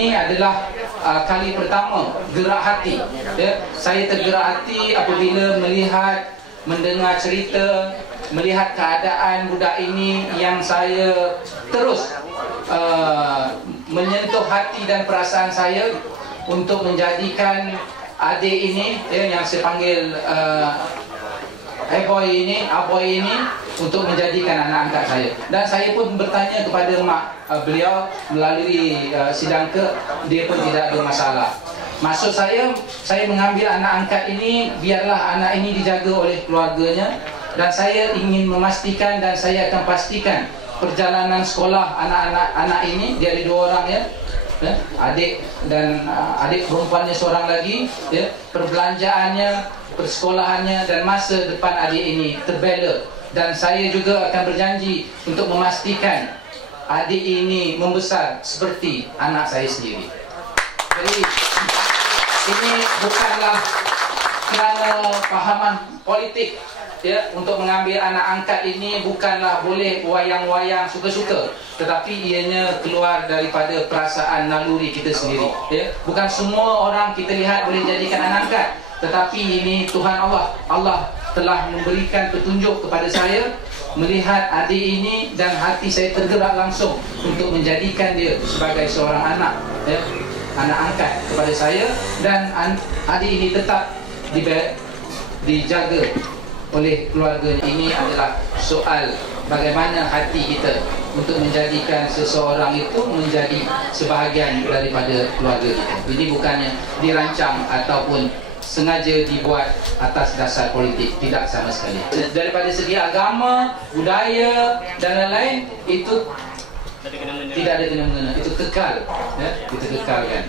Ini adalah kali pertama gerak hati. Ya. Saya tergerak hati apabila mendengar cerita, melihat keadaan budak ini yang saya terus menyentuh hati dan perasaan saya untuk menjadikan adik ini, ya, yang saya panggil Aboy ini untuk menjadikan anak angkat saya. Dan saya pun bertanya kepada mak beliau melalui sidang dia pun tidak ada masalah. Maksud saya mengambil anak angkat ini biarlah anak ini dijaga oleh keluarganya, dan saya ingin memastikan dan saya akan pastikan perjalanan sekolah anak ini, dia ada 2 orang, ya, adik dan adik perempuannya seorang lagi, ya, perbelanjaannya, persekolahannya dan masa depan adik ini terbela. Dan saya juga akan berjanji untuk memastikan adik ini membesar seperti anak saya sendiri. Jadi ini bukanlah kerana pahaman politik, ya, untuk mengambil anak angkat ini bukanlah boleh wayang-wayang suka-suka, tetapi ianya keluar daripada perasaan naluri kita sendiri, ya. Bukan semua orang kita lihat boleh jadikan anak angkat, tetapi ini Tuhan Allah telah memberikan petunjuk kepada saya melihat adik ini, dan hati saya tergerak langsung untuk menjadikan dia sebagai seorang anak, ya, anak angkat kepada saya, dan adik ini tetap dijaga oleh keluarganya. Ini adalah soal bagaimana hati kita untuk menjadikan seseorang itu menjadi sebahagian daripada keluarga kita. Ini bukannya dirancang ataupun sengaja dibuat atas dasar politik, tidak sama sekali. Daripada segi agama, budaya dan lain-lain itu tidak ada kena-mengena, itu kekal, ya, kita kekalkan.